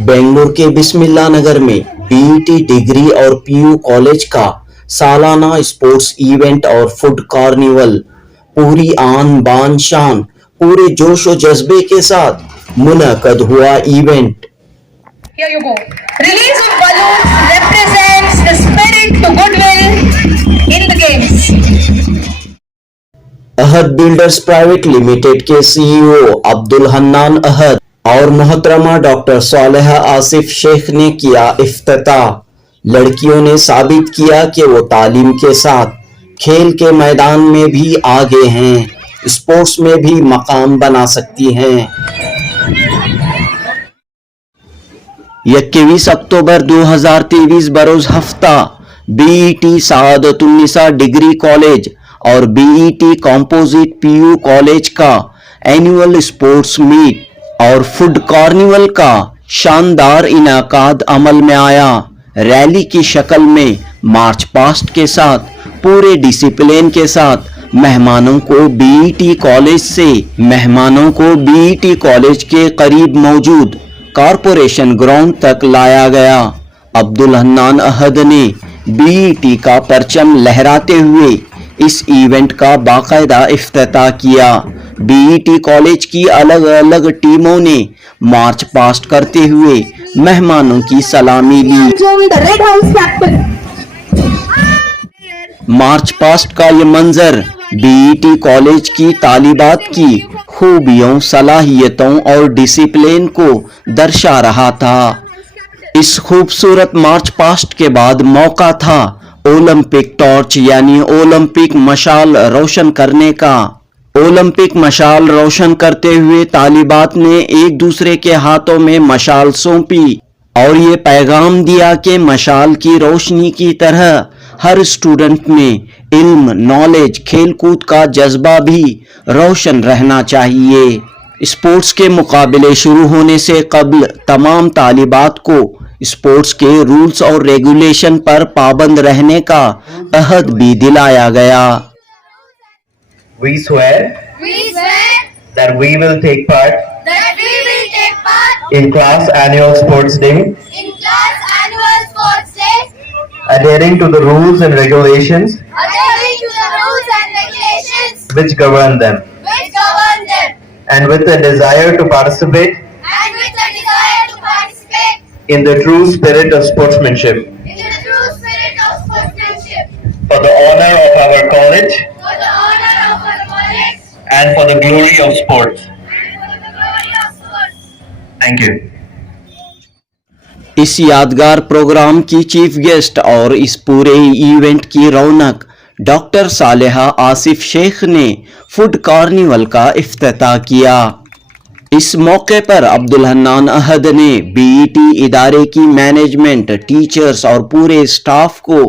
बेंगलुरु के बिस्मिल्लाह नगर में BET degree और पीयू कॉलेज का सालाना स्पोर्ट्स इवेंट और फूड कार्निवल पूरी आन बान शान पूरे जोश और जज्बे के साथ मुनक़द हुआ event. Here you go. Release of balloons represents the spirit to goodwill in the games. Ahad builders private limited के सीईओ अब्दुल हन्नान अहद और मोहतरमा डॉक्टर स्वालेहा आसिफ शेख ने किया इफ्तिताह। लड़कियों ने साबित किया कि वो तालीम के साथ खेल के मैदान में भी आगे हैं, स्पोर्ट्स में भी मकाम बना सकती हैं। 21 अक्टूबर 2023 बरोज हफ्ता बीईटी सआदतुन्निसा डिग्री कॉलेज और बीईटी कंपोजिट पीयू कॉलेज का एनुअल स्पोर्ट्स मीट और फूड कार्निवल का शानदार इनाकाद अमल में आया। रैली की शक्ल में मार्च पास्ट के साथ पूरे डिसिप्लिन के साथ मेहमानों को बीईटी कॉलेज के करीब मौजूद कॉरपोरेशन ग्राउंड तक लाया गया। अब्दुल हन्नान अहद ने बीईटी का परचम लहराते हुए इस इवेंट का बाकायदा इफ्तिताह किया। बीईटी कॉलेज की अलग अलग टीमों ने मार्च पास्ट करते हुए मेहमानों की सलामी ली। मार्च पास्ट का ये मंजर बीईटी कॉलेज की तालिबात की खूबियों, सलाहियतों और डिसिप्लिन को दर्शा रहा था। इस खूबसूरत मार्च पास्ट के बाद मौका था ओलंपिक टॉर्च यानी ओलंपिक मशाल रोशन करने का। ओलंपिक मशाल रोशन करते हुए तालिबात ने एक दूसरे के हाथों में मशाल सौंपी और ये पैगाम दिया कि मशाल की रोशनी की तरह हर स्टूडेंट में इल्म, नॉलेज, खेलकूद का जज्बा भी रोशन रहना चाहिए। स्पोर्ट्स के मुकाबले शुरू होने से कबल तमाम तालिबात को स्पोर्ट्स के रूल्स और रेगुलेशन पर पाबंद रहने का अहद भी दिलाया गया। We swear that we will take part in class annual sports day, adhering to the rules and regulations which govern them, and with a desire to participate in the true spirit of sportsmanship, for the honor of our college and for the glory of sports. Thank you. इस यादगार programme की chief guest और इस पूरे event की रौनक doctor Saleha Asif Sheikh ने food carnival का इफ्तिताह किया। इस मौके पर अब्दुल हन्नान अहद ने बीईटी इदारे की मैनेजमेंट, टीचर्स और पूरे स्टाफ को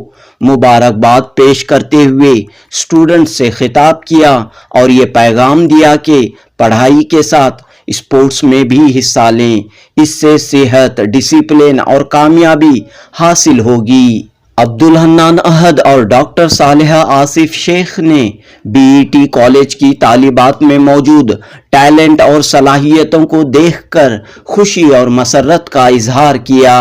मुबारकबाद पेश करते हुए स्टूडेंट्स से खिताब किया और ये पैगाम दिया कि पढ़ाई के साथ स्पोर्ट्स में भी हिस्सा लें, इससे सेहत, डिसिप्लिन और कामयाबी हासिल होगी। अब्दुल हन्नान अहद और डॉक्टर सालेहा आसिफ शेख ने बीईटी कॉलेज की तालिबात में मौजूद टैलेंट और सलाहियतों को देखकर खुशी और मसरत का इजहार किया।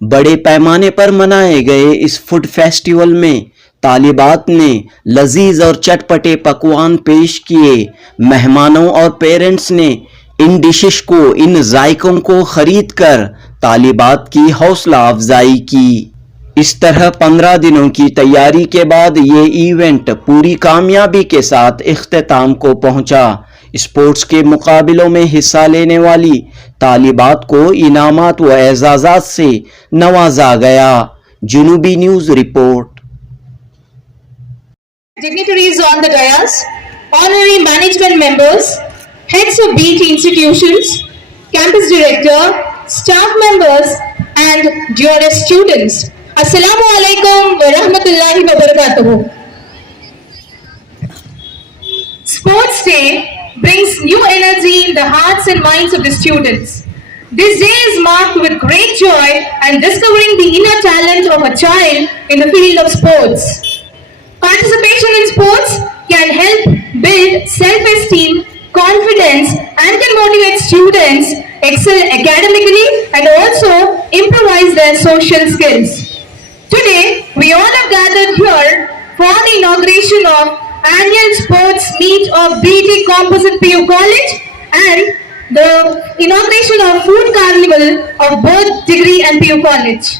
बड़े पैमाने पर मनाए गए इस फूड फेस्टिवल में तालिबात ने लजीज और चटपटे पकवान पेश किए। मेहमानों और पेरेंट्स ने इन डिशेस को, इन जायकों को खरीद कर तालिबात की हौसला अफजाई की। इस तरह 15 दिनों की तैयारी के बाद ये इवेंट पूरी कामयाबी के साथ इख्तिताम को पहुंचा। स्पोर्ट्स के मुकाबलों में हिस्सा लेने वाली तालिबात को इनामात व एजाजात से नवाजा गया। जुनूबी news report. Dignitaries on the dais, honorary management members, heads of BET institutions, campus director, staff members and dearest students. Assalamu alaikum wa rahmatullahi wa barakatuh. Sports Day brings new energy in the hearts and minds of the students. This day is marked with great joy and discovering the inner talent of a child in the field of sports. Participation in sports can help build self-esteem, confidence, and can motivate students excel academically and also improvise their social skills. Today, we all have gathered here for the inauguration of annual sports meet of BT Composite PU College and the inauguration of food carnival of both degree and PU College.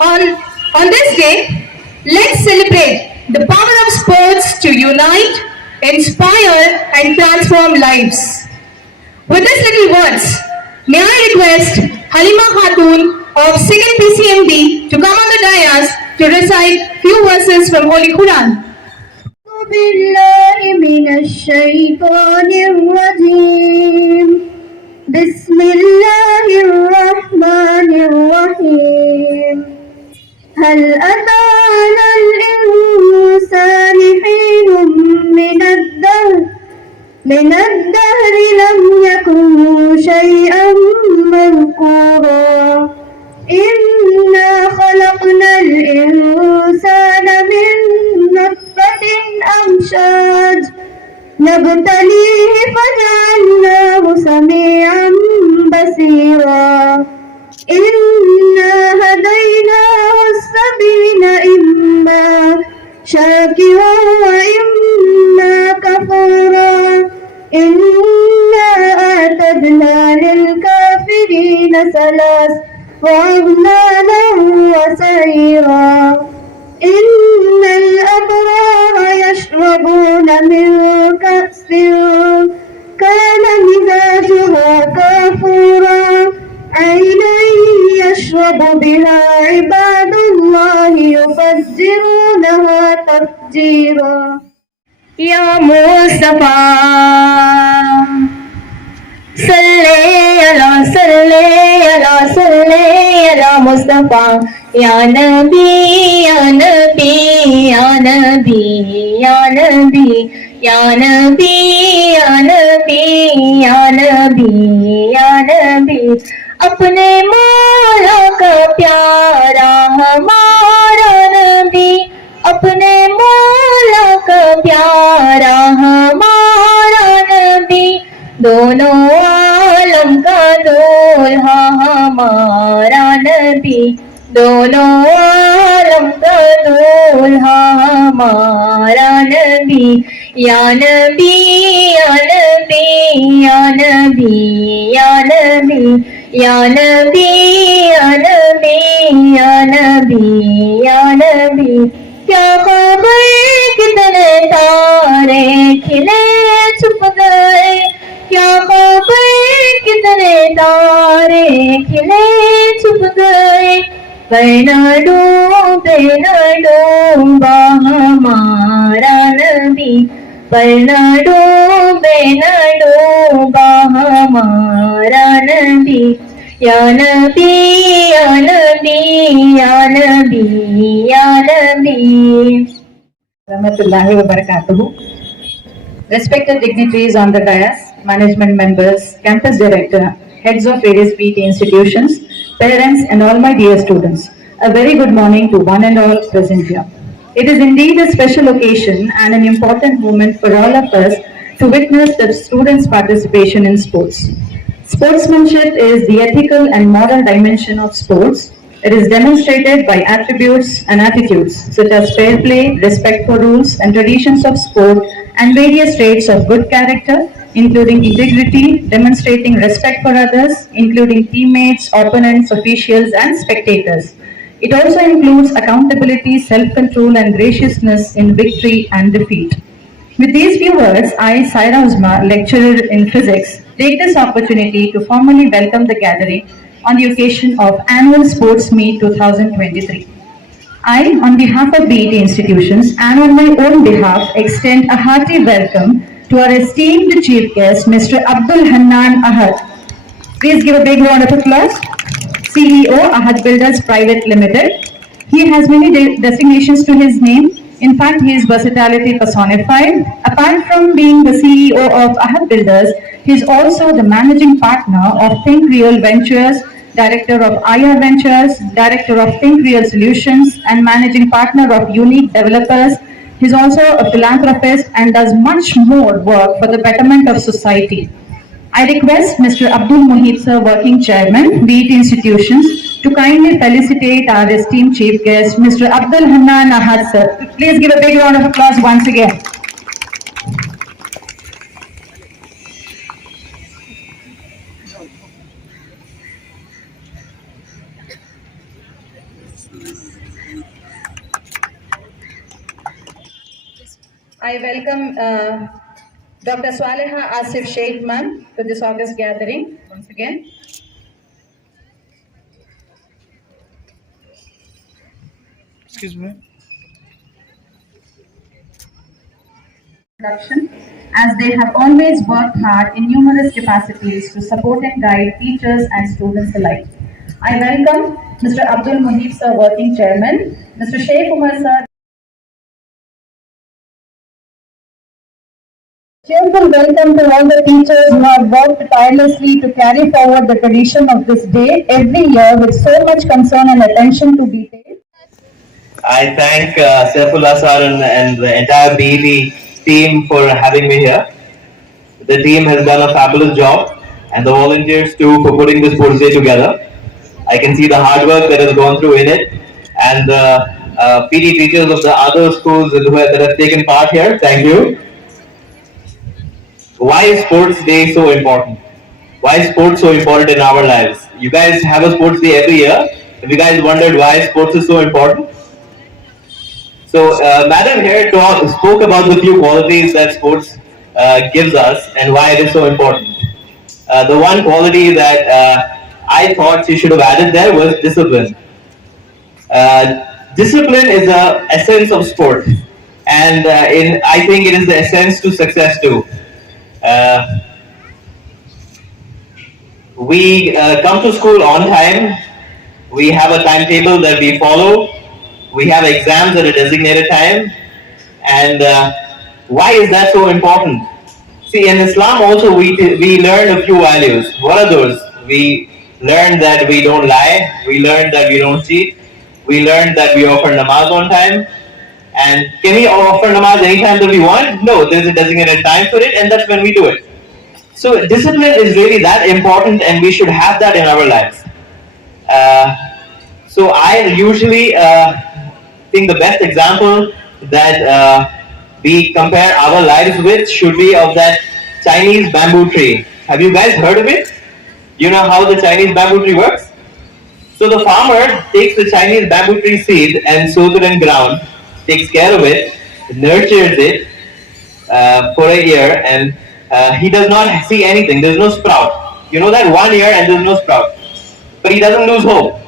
On this day, let's celebrate the power of sports to unite, inspire, and transform lives. With these little words, may I request Halima Khatun of 2nd PCMD to come on the dais to recite few verses from Holy Quran. بالله من الشيطان الرجيم بسم الله الرحمن الرحيم هل أتى على الإنسان حين من الدهر لم يكن شيئا مذكورا إنا خلقنا الإنسان من نطفة أمشاج نبتليه فجعلناه سميعا بصيرا إنا هديناه السبيل إما شاكرا وإما كفورا إنا أعتدنا للكافرين وأغلالا وسعيرا إن الأبرار يشربون من كأس كان مزاجها كافورا عينا يشرب بها عباد الله يفجرونها تفجيرا يا مصطفى صلي على مصطفى يا نبي يا نبي يا نبي يا نبي يا نبي يا نبي يا نبي يا نبी अपने मौला का प्यारा हमारा नबी अपने मौला का प्यारा हमारा नबी दोनों आलम का दूल्हा हमारा नबी दोनों आलम का दूल्हा हमारा नबी या नबी या नबी या नबी या नबी या नबी या नबी या नबी या नबी क्या खबर कितने तारे खिले छुप गए क्या खबर कितने तारे खिले छुप गए न डूबा हमारा नबी पर न डूबा हमारा नबी या नबी या नबी या नबी या नबी Rahmatullahi wa barakatuhu. Respected dignitaries on the dais, management members, campus director, heads of various PT institutions, parents and all my dear students, a very good morning to one and all present here. It is indeed a special occasion and an important moment for all of us to witness the students' participation in sports. Sportsmanship is the ethical and moral dimension of sports. It is demonstrated by attributes and attitudes such as fair play, respect for rules and traditions of sport, and various traits of good character, including integrity, demonstrating respect for others, including teammates, opponents, officials, and spectators. It also includes accountability, self-control, and graciousness in victory and defeat. With these few words, I, Saira Uzma, lecturer in physics, take this opportunity to formally welcome the gathering on the occasion of Annual Sports Meet 2023. I, on behalf of BET institutions and on my own behalf, extend a hearty welcome to our esteemed chief guest, Mr. Abdul Hannan Ahad. Please give a big round of applause. CEO, Ahad Builders Private Limited. He has many designations to his name. In fact, he is versatility personified. Apart from being the CEO of Ahad Builders, he is also the managing partner of Think Real Ventures, Director of IR Ventures, Director of Think Real Solutions, and Managing Partner of Unique Developers. He's also a philanthropist and does much more work for the betterment of society. I request Mr. Abdul Mohit sir, Working Chairman, BET Institutions, to kindly felicitate our esteemed chief guest, Mr. Abdul Hannan Ahad sir. Please give a big round of applause once again. I welcome Dr. Swaleha Asif Shaikh ma'am to this August gathering once again. Excuse me. Introduction, as they have always worked hard in numerous capacities to support and guide teachers and students alike. I welcome Mr. Abdul Mohit sir, Working Chairman, Mr. Sheikh Umar sir. Cheerful welcome to all the teachers who have worked tirelessly to carry forward the tradition of this day every year with so much concern and attention to detail. I thank Saifullah sir and the entire BET team for having me here. The team has done a fabulous job, and the volunteers too for putting this sports day together. I can see the hard work that has gone through in it, and the PD teachers of the other schools that have taken part here. Thank you. Why is sports day so important? Why is sports so important in our lives? You guys have a sports day every year. Have you guys wondered why sports is so important? So, Madam here spoke about the few qualities that sports gives us and why it is so important. The one quality that I thought she should have added there was discipline. Discipline is the essence of sport, and I think it is the essence to success too. Uh, we come to school on time. We have a timetable that we follow. We have exams at a designated time. And why is that so important? See, in Islam also we learn a few values. What are those? We learn that we don't lie. We learn that we don't cheat. We learn that we offer namaz on time. And can we offer namaz anytime that we want? No, there's a designated time for it, and that's when we do it. So discipline is really that important, and we should have that in our lives. So I usually think the best example that we compare our lives with should be of that Chinese bamboo tree. Have you guys heard of it? You know how the Chinese bamboo tree works? So the farmer takes the Chinese bamboo tree seed and sows it in ground, takes care of it, nurtures it for a year, and he does not see anything. There's no sprout. You know that 1 year and there's no sprout. But he doesn't lose hope.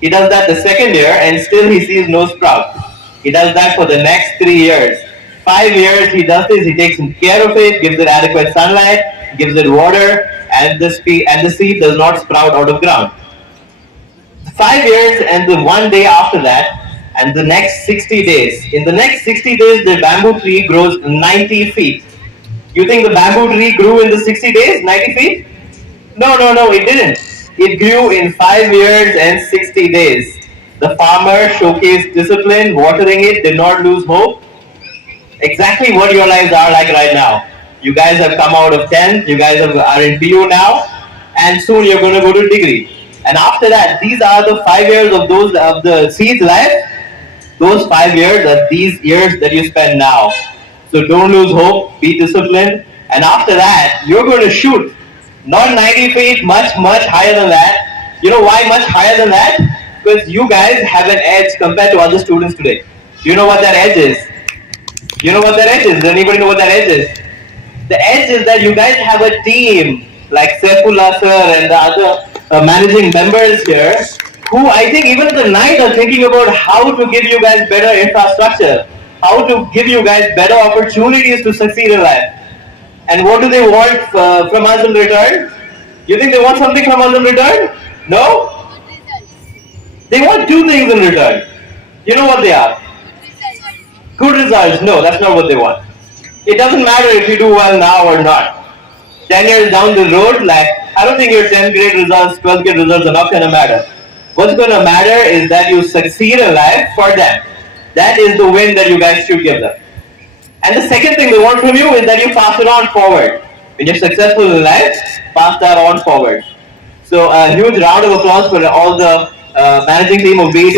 He does that the second year and still he sees no sprout. He does that for the next 3 years. 5 years he does this, he takes care of it, gives it adequate sunlight, gives it water, and the seed does not sprout out of ground. 5 years and the 1 day after that, and the next 60 days. In the next 60 days, the bamboo tree grows 90 feet. You think the bamboo tree grew in the 60 days, 90 feet? No, it didn't. It grew in 5 years and 60 days. The farmer showcased discipline, watering it, did not lose hope. Exactly what your lives are like right now. You guys have come out of 10th, you guys are in PU now, and soon you're going to go to degree. And after that, these are the 5 years of the seed's life. Those 5 years are these years that you spend now. So don't lose hope, be disciplined, and after that, you're going to shoot. Not 90 feet, much higher than that. You know why much higher than that? Because you guys have an edge compared to other students today. You know what that edge is? You know what that edge is? Does anybody know what that edge is? The edge is that you guys have a team like Saifullah sir and the other managing members here who I think even at the night are thinking about how to give you guys better infrastructure, how to give you guys better opportunities to succeed in life. And what do they want from us in return? You think they want something from us in return? No? They want two things in return. You know what they are? Good results. No, that's not what they want. It doesn't matter if you do well now or not. 10 years down the road, like, I don't think your 10th grade results, 12th grade results are not going to matter. What's going to matter is that you succeed in life for them. That is the win that you guys should give them. And the second thing they want from you is that you pass it on forward. When you're successful in life, pass that on forward. So a huge round of applause for all the managing team of BET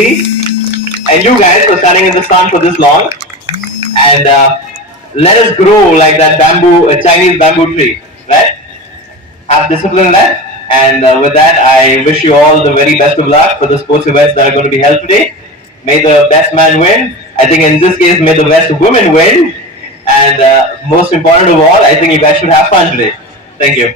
and you guys for standing in the sun for this long. And let us grow like that Chinese bamboo tree, right? Have discipline left. And with that, I wish you all the very best of luck for the sports events that are going to be held today. May the best man win. I think in this case, may the best women win. And most important of all, I think you guys should have fun today. Thank you.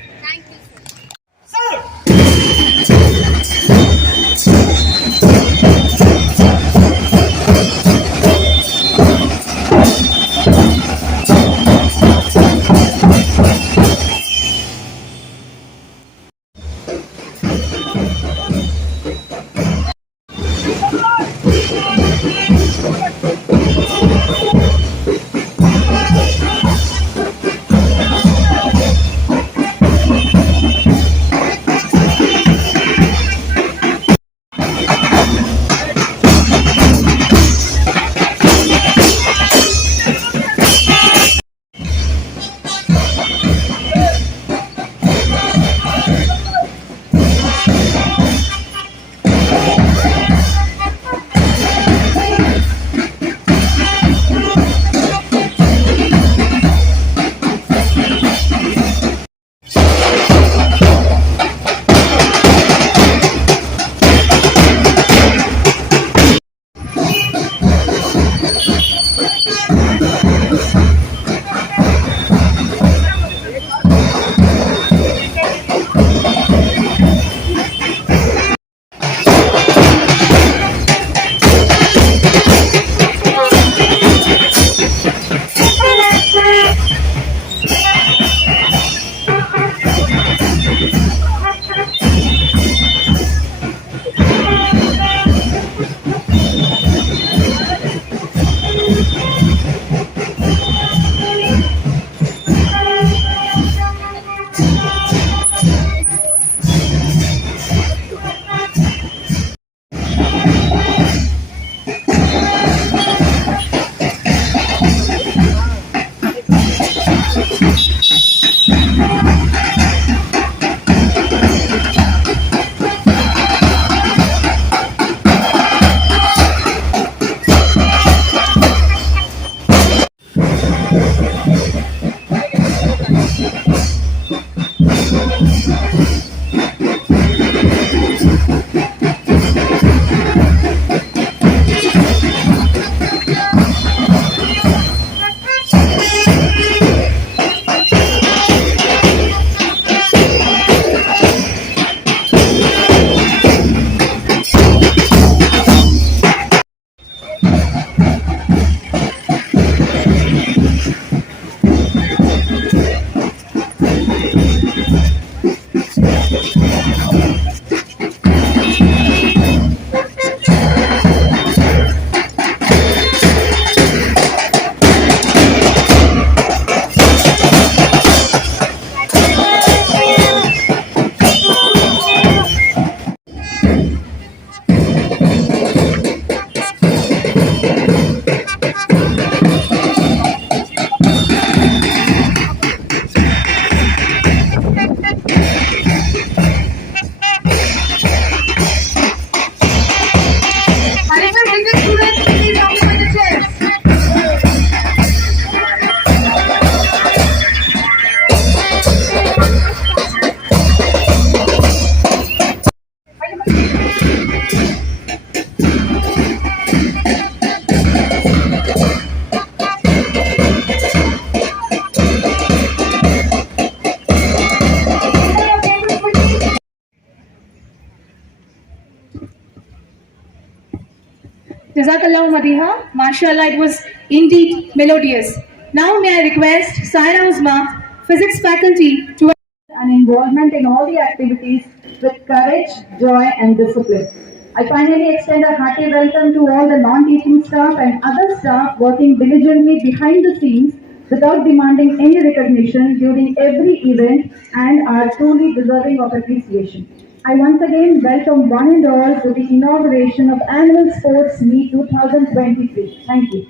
Jazakallah Madiha. MashaAllah, it was indeed melodious. Now may I request Saira Uzma, Physics faculty, to and involvement in all the activities with courage, joy and discipline. I finally extend a hearty welcome to all the non-teaching staff and other staff working diligently behind the scenes without demanding any recognition during every event and are truly deserving of appreciation. I once again welcome one and all to the inauguration of Annual Sports Meet 2023. Thank you.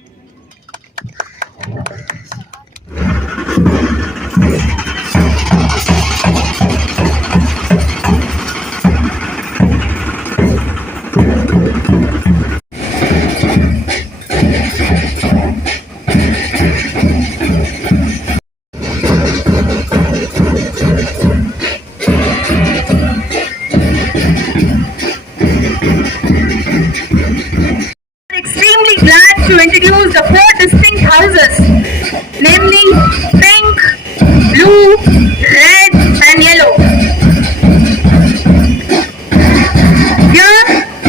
Extremely glad to introduce the four distinct houses, namely pink, blue, red, and yellow. Here,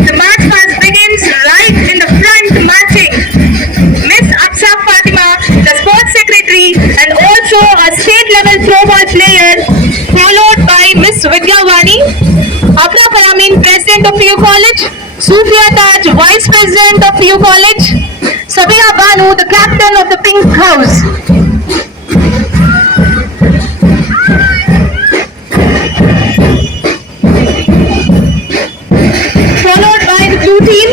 the march past begins right in the front marching. Miss Aksa Fatima, the sports secretary, and also a state-level throwball player, followed by Miss Vidyavani, Abdul Hannan, president of PU College, Sufia Taj, vice president of PU College, Sabiha Banu, the captain of the Pink House. Followed by the blue team,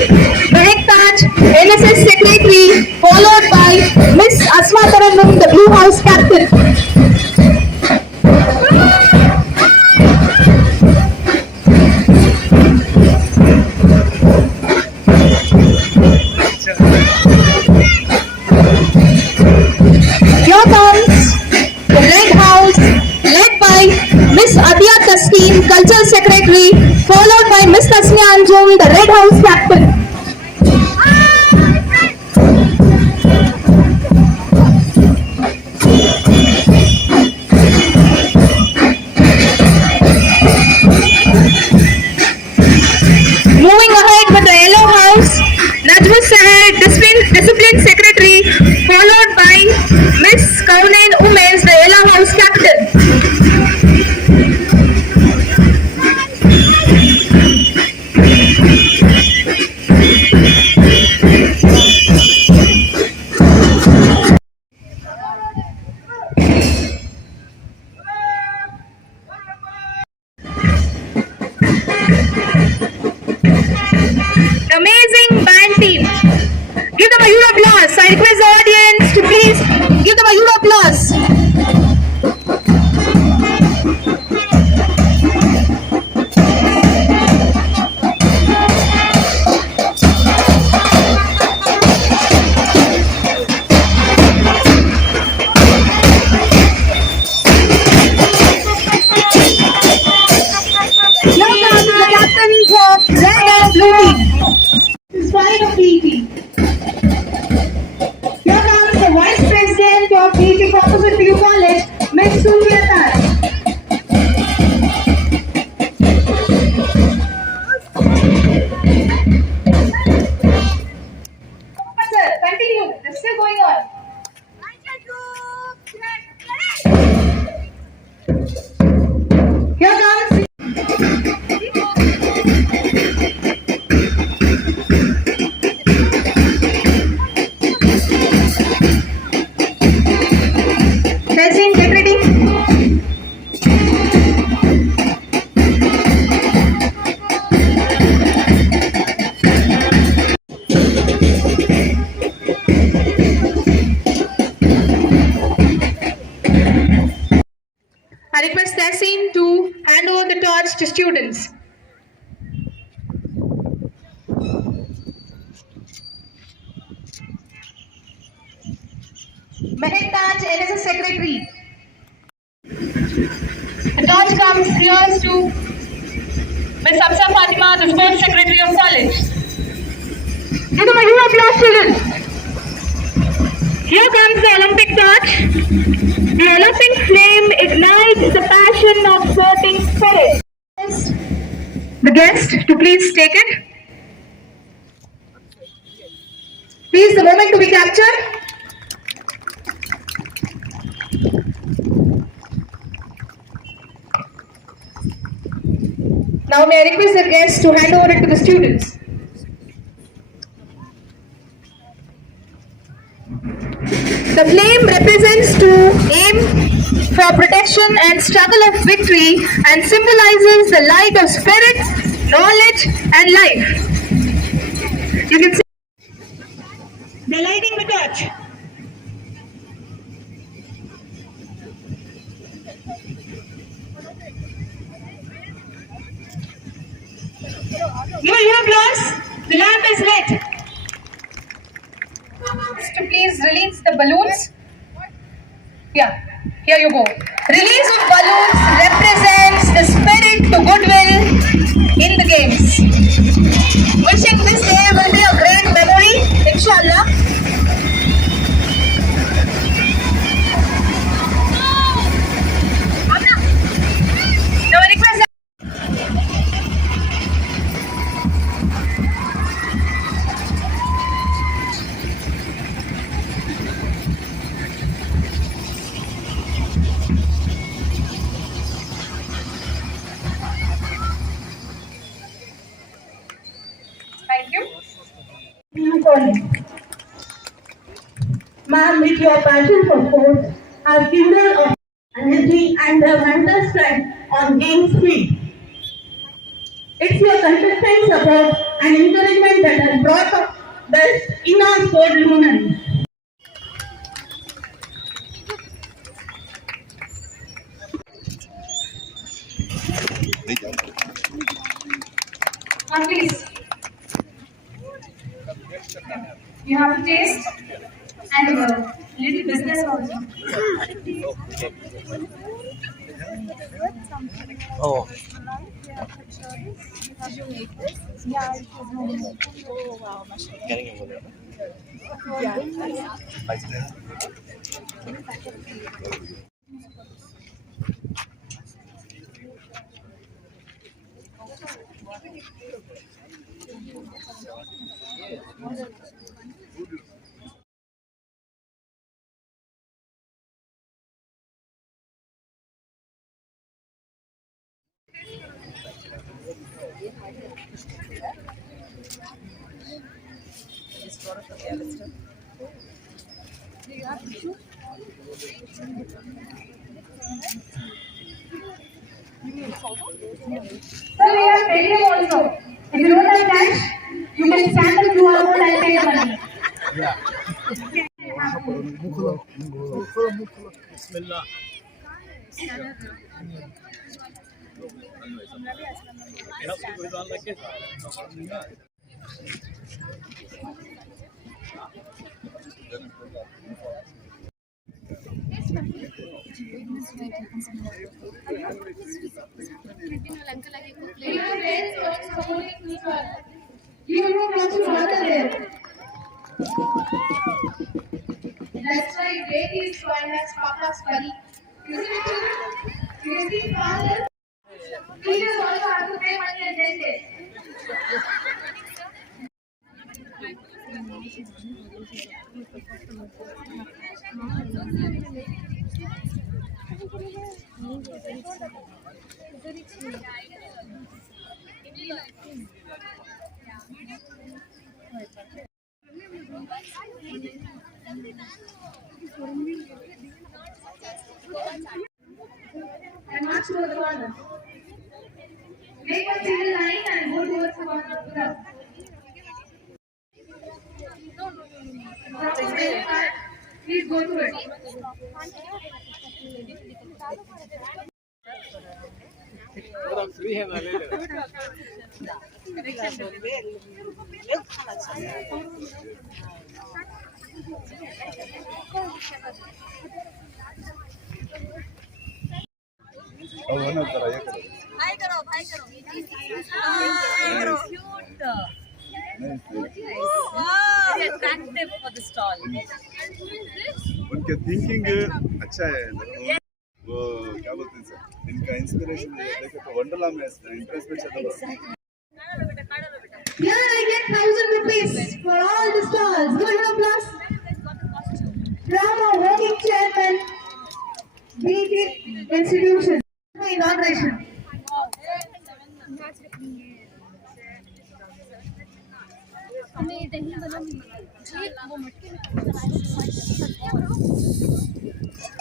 Mahek Taj, NSS secretary, followed by Miss Asma Tarannum, the Blue House captain. Here comes the Red House, led by Miss Adia Tasneem, Cultural Secretary, followed by Miss Tasnia Anjum, the Red House Captain. Moving ahead with the Yellow House, Najmul Sahar, Discipline Secretary, followed by Miss Kaunain Umens, the Yellow House Captain. The amazing band team. Give them a huge applause. I request the audience to please give them a huge applause. Here comes the captains of red and blue team. This is fine of PET. Here comes the Vice President of PET Composite PU College, Ms. Sufia Taj. Sir, continue. It's still going on. Here comes Testing secretary. I request Tessin to hand over the torch to students. Mahek Taj, NSS Secretary. The torch comes here to Ms. Absa Fatima, the Sports Secretary of College. Give them a huge applause, students. Here comes the Olympic torch. The Olympic flame ignites the passion of sporting spirit. The guest to please take it. Please, the moment to be captured. Now may I request the guests to hand over it to the students. The flame represents to aim for protection and struggle of victory and symbolizes the light of spirit, knowledge and life. You can see the lighting the torch. The lamp is lit. To please release the balloons. Yeah, here you go. Release of balloons represents the spirit to goodwill in the games. Wishing this day will be a great memory, inshallah. Now I request thank you. Ma'am, with your passion for sports, have kindled of energy and the mental strength on game speed. It's your consistent support and encouragement that has brought up best in our sport luminaries. Please. You have to taste and little business also. Oh. So we have Paytm also. If you don't have cash, you can scan the QR code and pay the money. You don't want to water there. That's why great is called as Papa's buddy. Isn't it true? You see, father, teachers also have to pay money and then this. And march towards the corner. Make a single line and go towards the corner of the ground. Please go to it. Very attractive for the stall. उनके thinking अच्छा है वो क्या बोलते हैं sir इनका inspiration देखे तो वंडरला में इंटरेस्ट में चला Here I get 1,000 rupees for all the stalls. Good applause. From our working chairman, BT institution. Inauguration.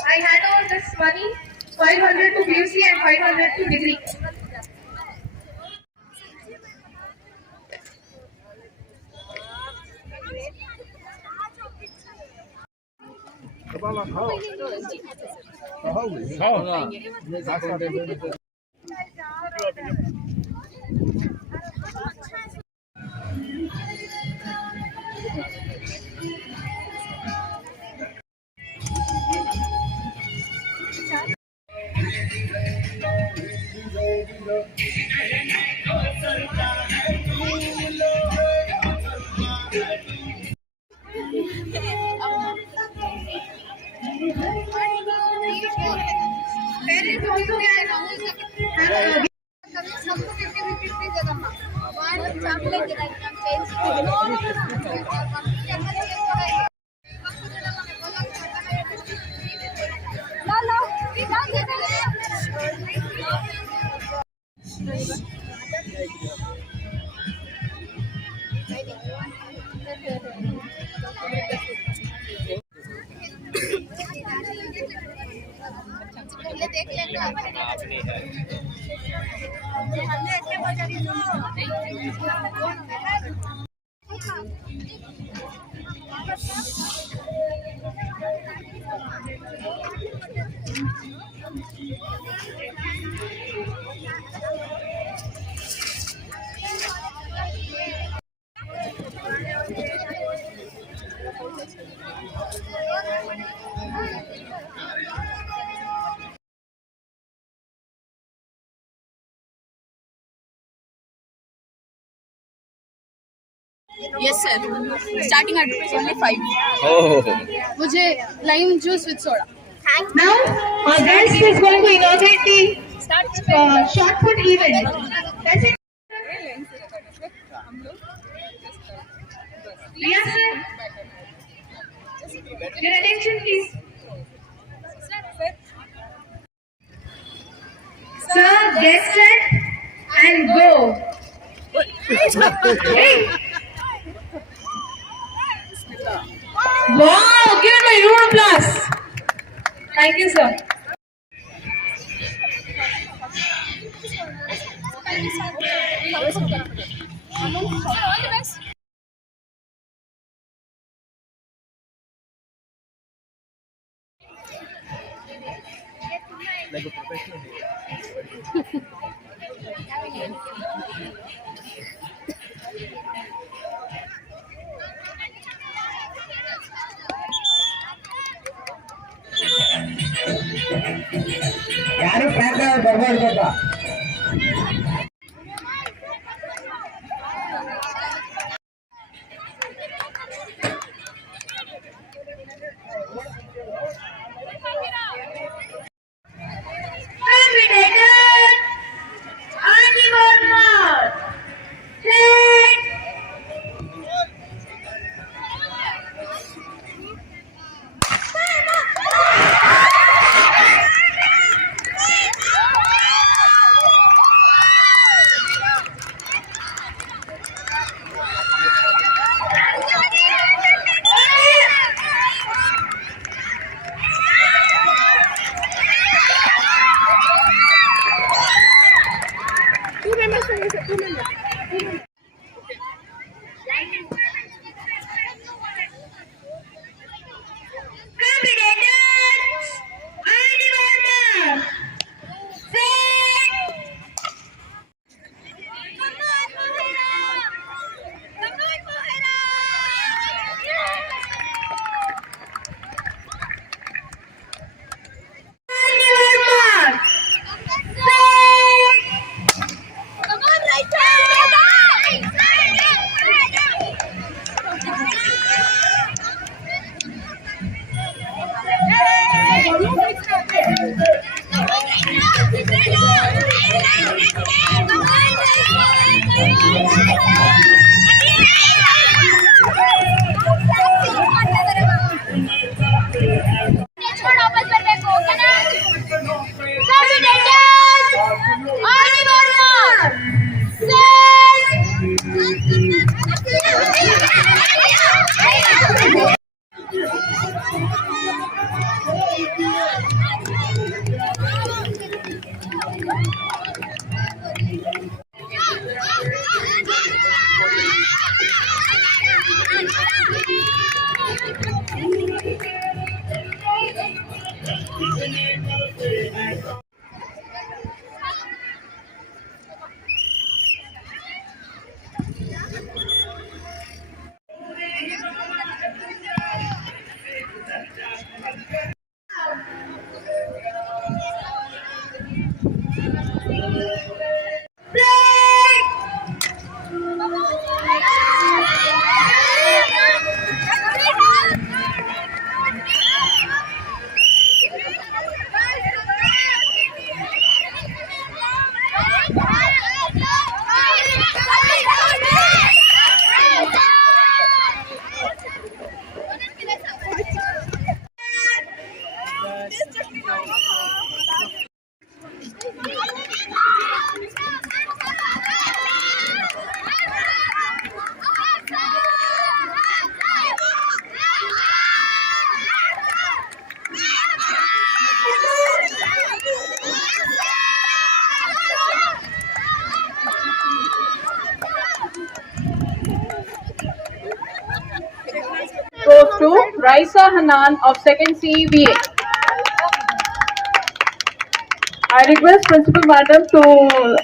I hand over this money, 500 to BUC and 500 to degree. Yes, sir. Starting at only 5. मुझे lime juice with soda. Now, our guest is going to inaugurate the short put event. That's it. Yes, sir. Your attention, please. Sir, get set and go. Hey. Wow, give him a huge applause. Thank you, sir. All the best. ಯಾರು pack ಬರ್ಬಾರ್ದಪ್ಪ. Raisa Hanan of 2nd CEBA. I request Principal Madam to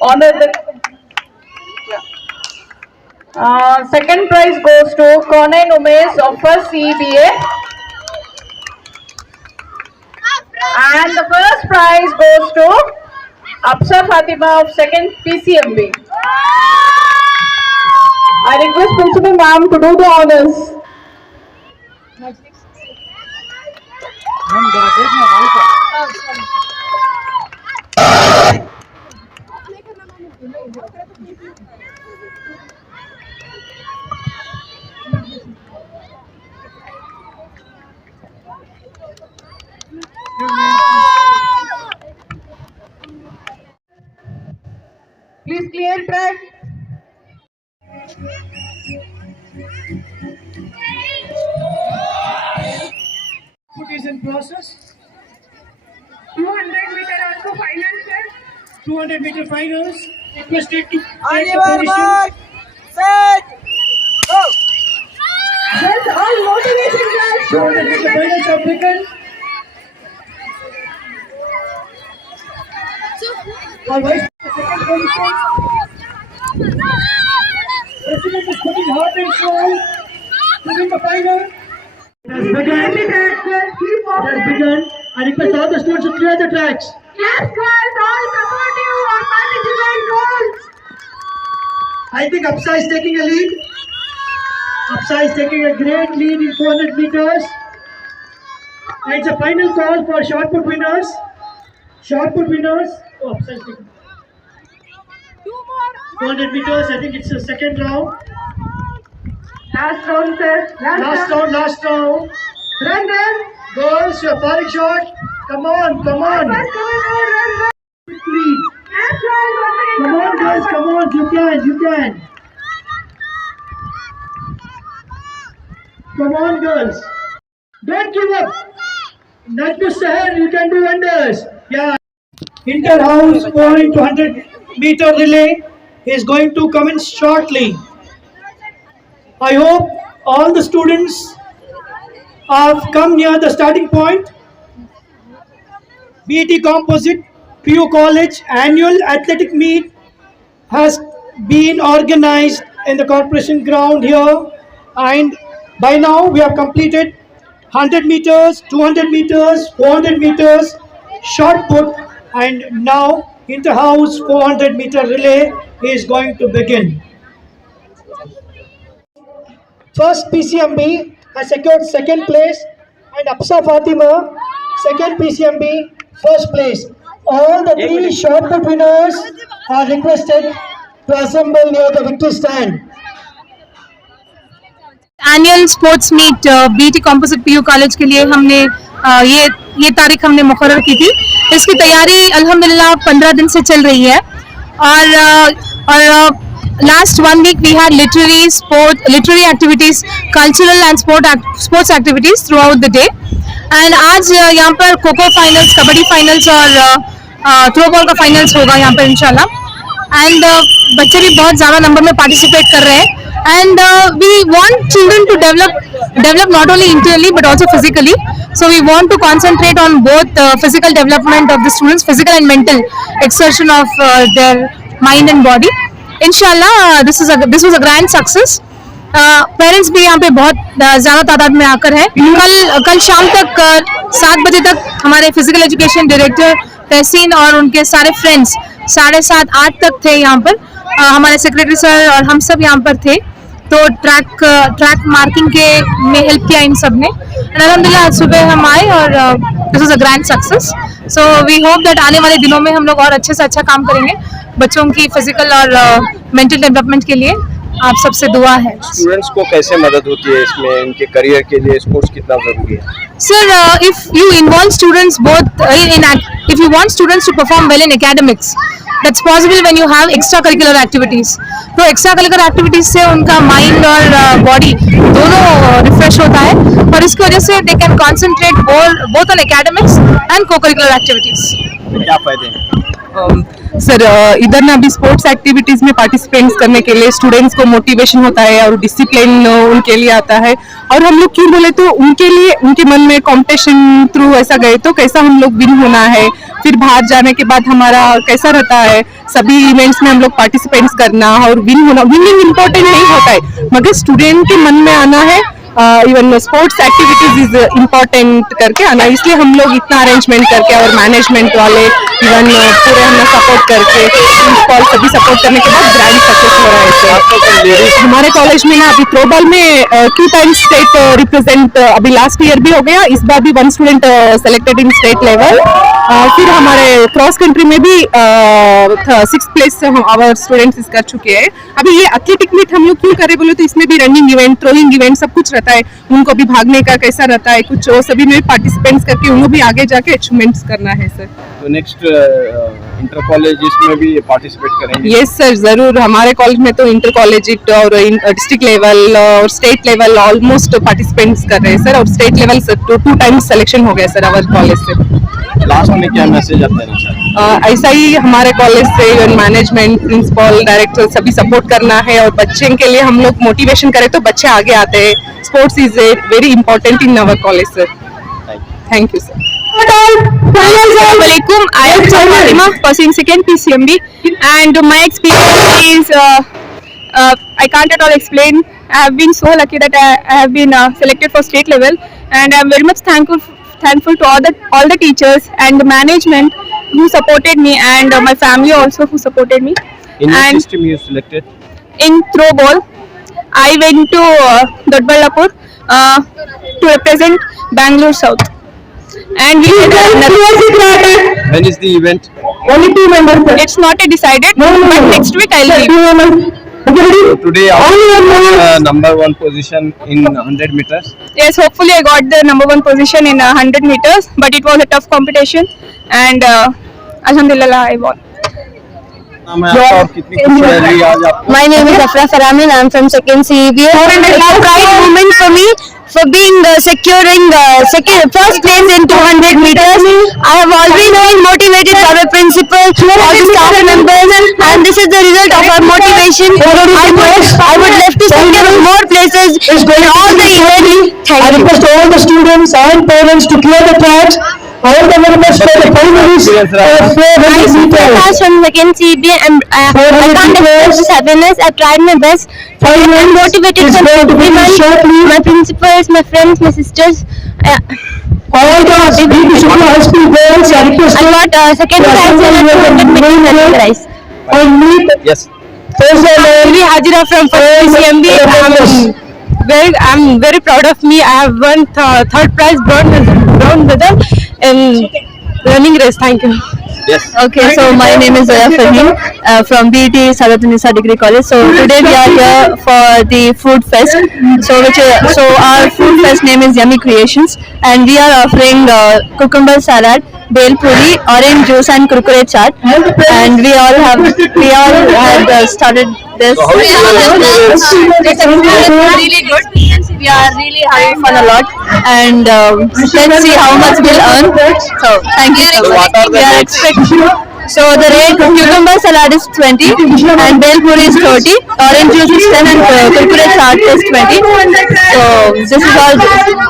honor the second prize goes to Conan Umesh of 1st CEBA. And the first prize goes to Absa Fatima of 2nd PCMB. I request Principal Ma'am to do the honors. Please clear track. Foot is in process. 200-meter also final, sir. 200-meter finals. Requested to take the Just all motivation class. 200-meter finals are begun. All right. The second position. President is putting hard and strong to win the final. It has begun. It has begun. I request all the students to clear the tracks. Class calls all supportive or participant goals. I think Apsa is taking a lead. Apsa is taking a great lead in 400 meters. And it's a final call for shot put winners. Shot put winners. Oh, Apsa is taking 400 meters. I think it's the second round. Last round, sir. Last round. Run. Girls, you're firing shot. Come on. First run. Quickly. Last round. Come on, girls, come on. You can. Come on, girls. Don't give up. Not to Sahar, you can do wonders. Yeah. Inter-house 400-meter relay is going to commence shortly. I hope all the students have come near the starting point. BET Composite PU College annual athletic meet has been organized in the corporation ground here, and by now we have completed 100 meters, 200 meters, 400 meters, shot put, and now inter-house 400-meter relay is going to begin. First PCMB has secured second place, and Apsa Fatima, second PCMB, first place. All the three shot put winners are requested to assemble near the victory stand. Annual sports meet BT composite PU college के लिए हमने ये तारीख हमने मुकर्रर की थी. इसकी तैयारी अल्हम्दुलिल्लाह 15 दिन से चल रही है और last 1 week we had literary activities, cultural and sports activities throughout the day. And आज यहाँ पर खो-खो फाइनल्स, कबड्डी फाइनल्स और थ्रो बॉल का फाइनल्स होगा यहाँ पर इंशाल्लाह. एंड बच्चे भी बहुत ज़्यादा नंबर में पार्टिसिपेट कर रहे हैं. And we want children to develop not only intellectually but also physically. So we want to concentrate on both physical development of the students, physical and mental exertion of their mind and body. Inshallah, this was a grand success. Parents भी यहाँ पे बहुत ज़्यादा तादाद में आकर हैं. कल शाम तक 7 बजे तक हमारे फिजिकल एजुकेशन डायरेक्टर तहसीन और उनके सारे फ्रेंड्स 7:30-8 तक थे यहाँ पर. हमारे सेक्रेटरी सर और हम सब यहाँ पर थे, तो ट्रैक मार्किंग के में हेल्प किया इन सब ने. अल्हम्दुलिल्लाह आज सुबह हम आए और this is a grand success. So we hope that आने वाले दिनों में हम लोग और अच्छे से अच्छा काम करेंगे बच्चों की फिजिकल और मेंटल डेवलपमेंट के लिए. आप सबसे दुआ है. स्टूडेंट्स को कैसे मदद होती है इसमें, इनके करियर के लिए स्पोर्ट्स कितना जरूरी है? Sir, if you involve students if you want students to perform well in academics, that's possible when you have extracurricular activities. तो extracurricular activities से उनका mind और body दोनों refresh होता है और इसकी वजह से they can concentrate both on academics and co-curricular activities. क्या फायदे हैं? सर इधर ना अभी स्पोर्ट्स एक्टिविटीज में पार्टिसिपेट्स करने के लिए स्टूडेंट्स को मोटिवेशन होता है और डिसिप्लिन उनके लिए आता है। और हम लोग क्यों बोले तो उनके लिए उनके मन में कंपटीशन थ्रू ऐसा गए तो कैसा हम लोग विन होना है, फिर बाहर जाने के बाद हमारा कैसा रहता है, सभी इवेंट्स में हम लोग पार्टिसिपेट्स करना और विन होना। विनिंग इम्पोर्टेंट नहीं होता है मगर स्टूडेंट के मन में आना है, even sports activities is important करके आना, इसलिए हम लोग इतना अरेंजमेंट करके और मैनेजमेंट वाले इवन पूरे हमने सपोर्ट करके प्रिंसिपल सभी सपोर्ट करने के बाद ग्रैंड सक्सेस हो रहा है। हमारे कॉलेज में ना अभी थ्रोबॉल में 2 टाइम्स स्टेट रिप्रेजेंट, अभी लास्ट ईयर भी हो गया, इस बार भी 1 student selected in state level. फिर हमारे क्रॉस कंट्री में भी 6th प्लेस से हम आवर स्टूडेंट्स कर चुके हैं। अभी ये एथलेटिक मीट हम लोग क्यों करे बोले तो इसमें भी रनिंग इवेंट, थ्रोइंग इवेंट सब कुछ रहता है, उनको भी भागने का कैसा रहता है कुछ वो सभी में पार्टिसिपेंट्स करके उनको भी आगे जाके अचीवमेंट्स करना है सर। तो नेक्स्ट इंटर कॉलेज इसमें भी पार्टिसिपेट करेंगे? यस सर, जरूर। हमारे कॉलेज में तो इंटर कॉलेजिएट और डिस्ट्रिक्ट लेवल और स्टेट लेवल ऑलमोस्ट पार्टिसिपेंट्स कर रहे हैं सर, और स्टेट लेवल 2 टाइम्स सिलेक्शन हो गया सर हमारे कॉलेज से। लास्ट में क्या मैसेज आता है सर? ऐसा ही हमारे कॉलेज से इवन मैनेजमेंट, प्रिंसिपल, डायरेक्टर सभी सपोर्ट करना है और बच्चे के लिए हम लोग मोटिवेशन करें तो बच्चे आगे आते हैं। Sports is very important in our college sir. Thank you sir. Assalamualaikum. I am Fatima, pursuing 2nd PCMB, and my experience is I can't at all explain. I have been so lucky that I have been selected for state level, and I am very much thankful to all the teachers and the management who supported me, and my family also who supported me. In which And system you selected? in throw ball, I went to Dodballapur to represent Bangalore South. And we When is the event? only 2 members. It's not decided, but next week I'll leave. So today number 1 position in 100 meters. Yes, hopefully I got the number 1 position in 100 meters, but it was a tough competition, and Alhamdulillah I won. नाम है आपका और कितनी खुशी है रही आज आपको? My name is Afra Faramin. I'm from 2nd CEBA. It's a pride moment for me for being securing first place in 200 meters. I have always been motivated by my principal, all the staff members, and this is the result of our motivation. I would love to secure more places in all the events. I request all the students and parents to clear the tracks. All the members for the finalists of 400 meters. From 2nd CEBA, and I can't express this happiness. I tried my best. I'm motivated from everyone, my principals, my friends, my sisters. All the high school girls are requested. I got second prize in 200 meters. Yes. Really Hajira from PCMB. I'm very proud of me. I have won 3rd prize brown medal in running race. Thank you. Yes. Okay, so my name is Zoya Fahim from BET Sadatun Degree College. So today we are here for the food fest. So our food fest name is Yummy Creations, and we are offering cucumber salad, bel puri, orange juice, and kurkure chaat. And we all had started this. So how is It's really good. We are really having fun a lot, and let's see how much we'll earn. So thank you so much. We are expecting. So the rate cucumber salad is 20, and bel puri is 30, orange juice is 10, and kurkure chaat is 20. So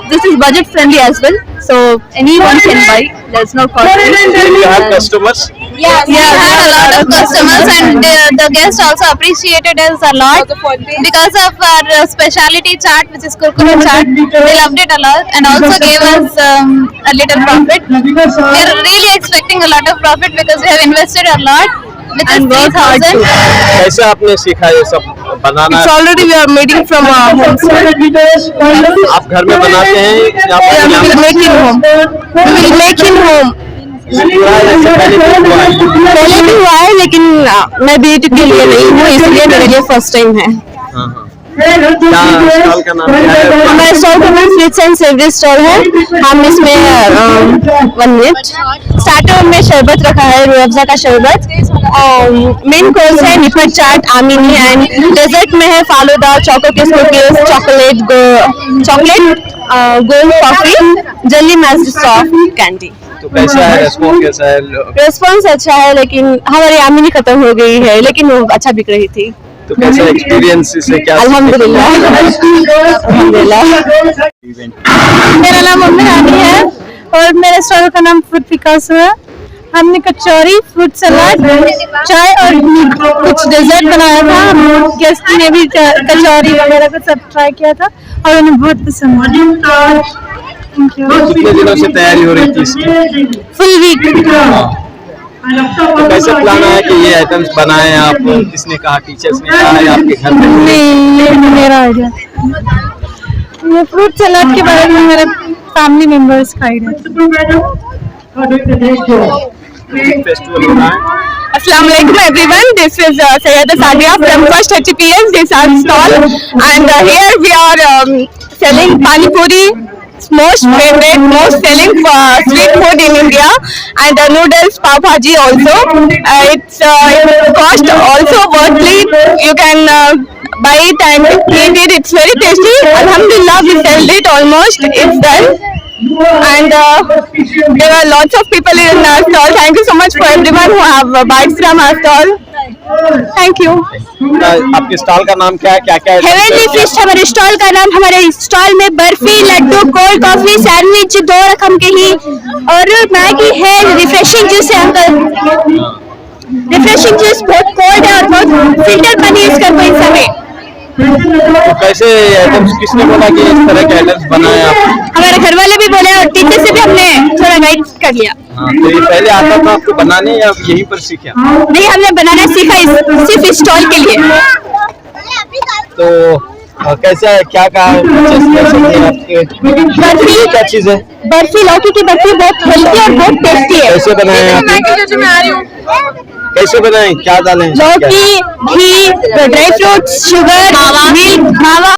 this is budget friendly as well. So anyone can buy. There's no cost. You have customers? Yeah, we had a lot of customers, and the guests also appreciated us a lot because of our specialty chaat, which is kurkure chaat. They loved it a lot and also gave us a little profit. We are really expecting a lot of profit because we have invested a lot, which is 3,000. कैसे आपने सीखा ये सब बनाना? It's already we are making from home. आप घर में बनाते हैं या We will make in home. We will make in home. पहले भी हुआ है लेकिन मैं बीएटी के लिए नहीं हूँ, इसलिए मेरे लिए फर्स्ट टाइम है। स्टॉल का नाम क्या है? हमारे स्टॉल का नाम स्वीट्स एंड सेवरी स्टॉल है। हम इसमें 1 मिनट स्टार्टर में शरबत रखा है, रूह अफ़ज़ा का शरबत। मेन कोर्स है निपट चाट, आमिनी, एंड डेजर्ट में है falooda, choco kiss cookies, chocolate gold coffee, jelly मैस्ड सॉफ्ट कैंडी। तो कैसा है रेस्पॉन्स, कैसा है? रेस्पॉन्स अच्छा है, लेकिन हमारी आमदनी खत्म हो गई है, लेकिन वो अच्छा बिक रही थी। तो कैसा एक्सपीरियंस से क्या? अल्हम्दुलिल्लाह। मेरा नाम अब्दुल हन्नान है और मेरे स्टॉल का नाम फ्रूट पिकासो है। हमने कचौरी, फ्रूट सलाद, चाय और कुछ डेजर्ट बनाया था। गेस्ट ने भी कचौरी वगैरह को सब ट्राई किया था और उन्हें बहुत पसंद आया। कितने दिनों से तैयारी हो रही थी इसकी? Full week. तो कैसे प्लान आया कि ये आइटम्स बनाए आप? किसने कहा, टीचर्स ने कहा या आपके घर में? नहीं, ये मेरा आइडिया। ये फ्रूट सलाद के बारे में मेरे फैमिली मेंबर्स का आइडिया। फेस्टिवल हो रहा है। Assalamualaikum everyone. This is Swaleha Asif from First HPS. This is our stall, and here we are selling pani puri, most favorite, most selling street food in India, and noodles, pav bhaji also. It's cost also worthly. You can buy it and eat it. It's very tasty. Alhamdulillah, we sold it almost. It's done. And there are lots of people in our stall. Thank you so much for everyone who have bought from our stall. Thank you. आपके stall का नाम क्या है? क्या क्या है? Heavenly fish हमारे stall का नाम। हमारे स्टॉल में barfi, laddoo, cold coffee, sandwich, 2 रकम के ही, और मैगी है, रिफ्रेशिंग जूस है अंकल। रिफ्रेशिंग जूस बहुत कोल्ड है और बहुत फिल्टर पानी यूज करते हैं समय। तो कैसे आइटम्स, किसने बोला कि इस तरह के आइटम्स बनाए आप? हमारे घर वाले भी बोले और टीचर से भी हमने थोड़ा गाइड कर लिया। हाँ, तो ये पहले आता था आपको बनाने या यहीं पर सीखा? नहीं, हमने बनाना सीखा सिर्फ इस स्टॉल के लिए। तो कैसा है, क्या कहा आपके? बर्फी, क्या चीज है? बर्फी, लौकी की बर्फी बहुत हेल्दी और बहुत टेस्टी है। कैसे बनाए आप? कैसे बनाए, क्या डालें? लौकी, घी, ड्राई फ्रूट्स, शुगर, मिल्क, मावा।